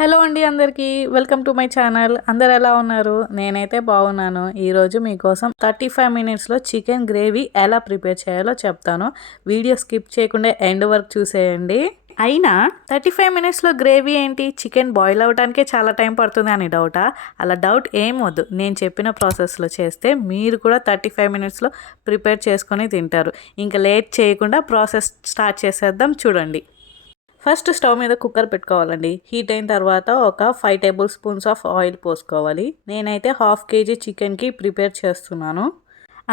Hello అండి అందరికీ welcome to my channel. అందరు ఎలా ఉన్నారు? నేనైతే బాగున్నాను. ఈరోజు మీకోసం 35 మినిట్స్లో చికెన్ గ్రేవీ ఎలా ప్రిపేర్ చేయాలో చెప్తాను. వీడియో స్కిప్ చేయకుండా ఎండ్ వరకు చూసేయండి. అయినా 35 మినిట్స్లో గ్రేవీ ఏంటి, చికెన్ బాయిల్ అవ్వడానికే చాలా టైం పడుతుంది అని డౌటా? అలా డౌట్ ఏం వద్దు. నేను చెప్పిన ప్రాసెస్లో చేస్తే మీరు కూడా 35 మినిట్స్లో ప్రిపేర్ చేసుకొని తింటారు. ఇంకా లేట్ చేయకుండా ప్రాసెస్ స్టార్ట్ చేసేద్దాం. చూడండి. ఫస్ట్ స్టవ్ మీద కుక్కర్ పెట్టుకోవాలండి. హీట్ అయిన తర్వాత ఒక 5 టేబుల్ స్పూన్స్ ఆఫ్ ఆయిల్ పోసుకోవాలి. నేనైతే 1/2 kg చికెన్కి ప్రిపేర్ చేస్తున్నాను,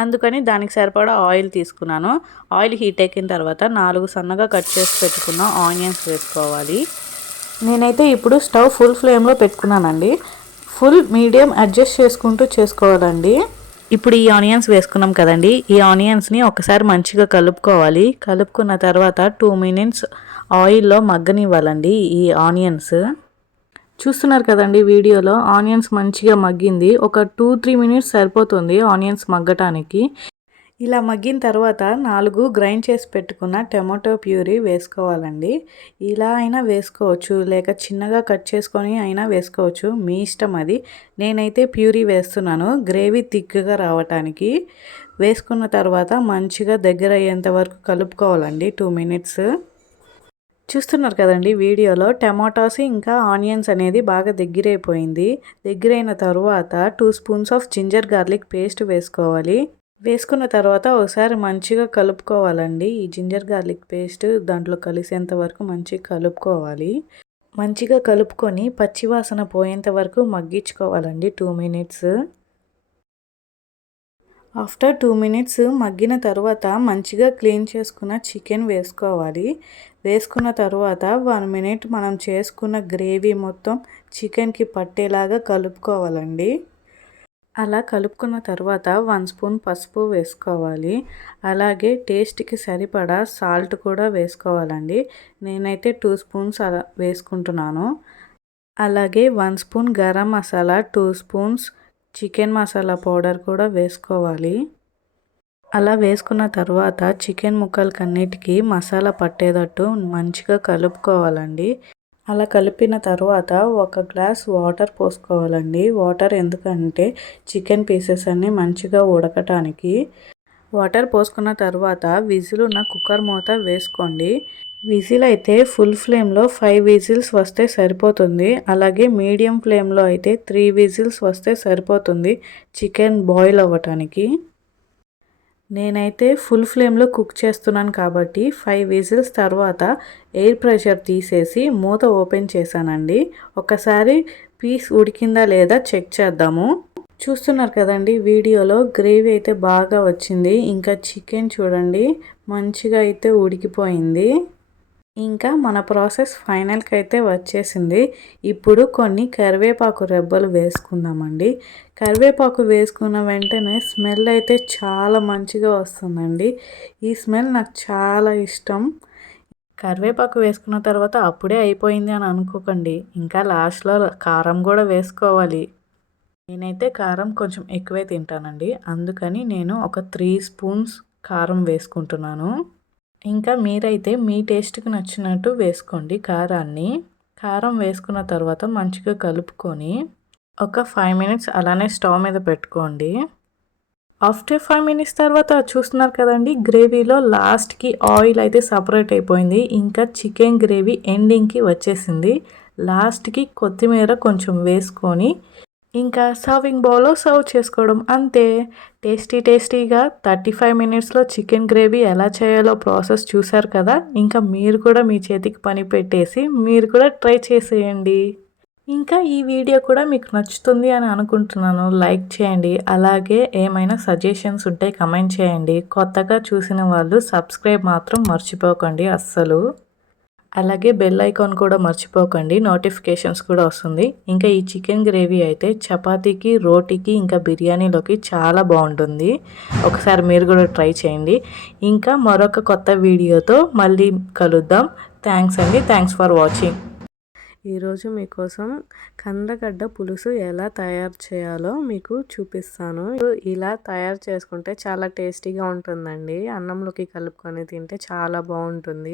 అందుకని దానికి సరిపడా ఆయిల్ తీసుకున్నాను. ఆయిల్ హీట్ ఎక్కిన తర్వాత 4 సన్నగా కట్ చేసి పెట్టుకున్న ఆనియన్స్ వేసుకోవాలి. నేనైతే ఇప్పుడు స్టవ్ ఫుల్ ఫ్లేమ్లో పెట్టుకున్నానండి. ఫుల్ మీడియం అడ్జస్ట్ చేసుకుంటూ చేసుకోవాలండి. ఇప్పుడు ఈ ఆనియన్స్ వేసుకున్నాం కదండి, ఈ ఆనియన్స్ని ఒకసారి మంచిగా కలుపుకోవాలి. కలుపుకున్న తర్వాత 2 మినిట్స్ ఆయిల్లో మగ్గనివ్వాలండి. ఈ ఆనియన్స్ చూస్తున్నారు కదండి వీడియోలో, ఆనియన్స్ మంచిగా మగ్గింది. ఒక 2-3 మినిట్స్ సరిపోతుంది ఆనియన్స్ మగ్గటానికి. ఇలా మగ్గిన తర్వాత 4 గ్రైండ్ చేసి పెట్టుకున్న టమాటో ప్యూరీ వేసుకోవాలండి. ఇలా అయినా వేసుకోవచ్చు, లేక చిన్నగా కట్ చేసుకొని అయినా వేసుకోవచ్చు, మీ ఇష్టం అది. నేనైతే ప్యూరీ వేస్తున్నాను గ్రేవీ థిక్గా రావటానికి. వేసుకున్న తర్వాత మంచిగా దగ్గర అయ్యేంత వరకు కలుపుకోవాలండి 2 మినిట్స్. చూస్తున్నారు కదండి వీడియోలో, టమాటాస్ ఇంకా ఆనియన్స్ అనేది బాగా దగ్గరైపోయింది. దగ్గరైన తర్వాత 2 spoons of ginger garlic paste వేసుకోవాలి. వేసుకున్న తర్వాత ఒకసారి మంచిగా కలుపుకోవాలండి. ఈ జింజర్ గార్లిక్ పేస్ట్ దాంట్లో కలిసేంత వరకు మంచిగా కలుపుకోవాలి. మంచిగా కలుపుకొని పచ్చివాసన పోయేంత వరకు మగ్గించుకోవాలండి 2 మినిట్స్. ఆఫ్టర్ 2 మినిట్స్ మగ్గిన తర్వాత మంచిగా క్లీన్ చేసుకున్న చికెన్ వేసుకోవాలి. వేసుకున్న తర్వాత 1 మినిట్ మనం చేసుకున్న గ్రేవీ మొత్తం చికెన్కి పట్టేలాగా కలుపుకోవాలండి. అలా కలుపుకున్న తర్వాత 1 స్పూన్ పసుపు వేసుకోవాలి. అలాగే టేస్ట్కి సరిపడా సాల్ట్ కూడా వేసుకోవాలండి. నేనైతే 2 స్పూన్స్ అలా వేసుకుంటున్నాను. అలాగే 1 spoon garam masala, 2 spoons chicken masala powder కూడా వేసుకోవాలి. అలా వేసుకున్న తర్వాత చికెన్ ముక్కలకన్నిటికీ మసాలా పట్టేటట్టు మంచిగా కలుపుకోవాలండి. అలా కలిపిన తర్వాత 1 గ్లాస్ వాటర్ పోసుకోవాలండి. వాటర్ ఎందుకంటే చికెన్ పీసెస్ అన్నీ మంచిగా ఉడకటానికి. వాటర్ పోసుకున్న తర్వాత విజిల్ ఉన్న కుక్కర్ మూత వేసుకోండి. విజిల్ అయితే ఫుల్ ఫ్లేమ్లో 5 విజిల్స్ వస్తే సరిపోతుంది. అలాగే మీడియం ఫ్లేమ్లో అయితే 3 విజిల్స్ వస్తే సరిపోతుంది చికెన్ బాయిల్ అవ్వటానికి. నేనైతే ఫుల్ ఫ్లేమ్లో కుక్ చేస్తున్నాను కాబట్టి 5 విజిల్స్ తర్వాత ఎయిర్ ప్రెషర్ తీసేసి మూత ఓపెన్ చేశానండి. ఒకసారి పీస్ ఉడికిందా లేదా చెక్ చేద్దాము. చూస్తున్నారు కదండి వీడియోలో, గ్రేవీ అయితే బాగా వచ్చింది. ఇంకా చికెన్ చూడండి మంచిగా అయితే ఉడికిపోయింది. ఇంకా మన ప్రాసెస్ ఫైనల్కి అయితే వచ్చేసింది. ఇప్పుడు కొన్ని కరివేపాకు రెబ్బలు వేసుకుందామండి. కరివేపాకు వేసుకున్న వెంటనే స్మెల్ అయితే చాలా మంచిగా వస్తుందండి. ఈ స్మెల్ నాకు చాలా ఇష్టం. కరివేపాకు వేసుకున్న తర్వాత అప్పుడే అయిపోయింది అని అనుకోకండి, ఇంకా లాస్ట్లో కారం కూడా వేసుకోవాలి. నేనైతే కారం కొంచెం ఎక్కువే తింటానండి, అందుకని నేను ఒక 3 స్పూన్స్ కారం వేసుకుంటున్నాను. ఇంకా మీరైతే మీ టేస్ట్కి నచ్చినట్టు వేసుకోండి కారాన్ని. కారం వేసుకున్న తర్వాత మంచిగా కలుపుకొని ఒక 5 మినిట్స్ అలానే స్టవ్ మీద పెట్టుకోండి. ఆఫ్టర్ 5 మినిట్స్ తర్వాత చూస్తున్నారు కదండి, గ్రేవీలో లాస్ట్కి ఆయిల్ అయితే సపరేట్ అయిపోయింది. ఇంకా చికెన్ గ్రేవీ ఎండింగ్కి వచ్చేసింది. లాస్ట్కి కొత్తిమీర కొంచెం వేసుకొని ఇంకా సర్వింగ్ బౌల్లో సర్వ్ చేసుకోవడం అంతే. టేస్టీగా 35 మినిట్స్లో చికెన్ గ్రేవీ ఎలా చేయాలో ప్రాసెస్ చూశారు కదా. ఇంకా మీరు కూడా మీ చేతికి పని పెట్టేసి మీరు కూడా ట్రై చేసేయండి. ఇంకా ఈ వీడియో కూడా మీకు నచ్చుతుంది అని అనుకుంటున్నాను. లైక్ చేయండి. అలాగే ఏమైనా సజెషన్స్ ఉంటే కమెంట్ చేయండి. కొత్తగా చూసిన వాళ్ళు సబ్స్క్రైబ్ మాత్రం మర్చిపోకండి అస్సలు. అలాగే బెల్ ఐకాన్ కూడా మర్చిపోకండి, నోటిఫికేషన్స్ కూడా వస్తుంది. ఇంకా ఈ చికెన్ గ్రేవీ అయితే చపాతీకి, రోటీకి ఇంకా బిర్యానీలోకి చాలా బాగుంటుంది. ఒకసారి మీరు కూడా ట్రై చేయండి. ఇంకా మరొక కొత్త వీడియోతో మళ్ళీ కలుద్దాం. థ్యాంక్స్ అండి. Thanks for watching. ఈరోజు మీకోసం కందగడ్డ పులుసు ఎలా తయారు చేయాలో మీకు చూపిస్తాను. ఇలా తయారు చేసుకుంటే చాలా టేస్టీగా ఉంటుందండి. అన్నంలోకి కలుపుకొని తింటే చాలా బాగుంటుంది.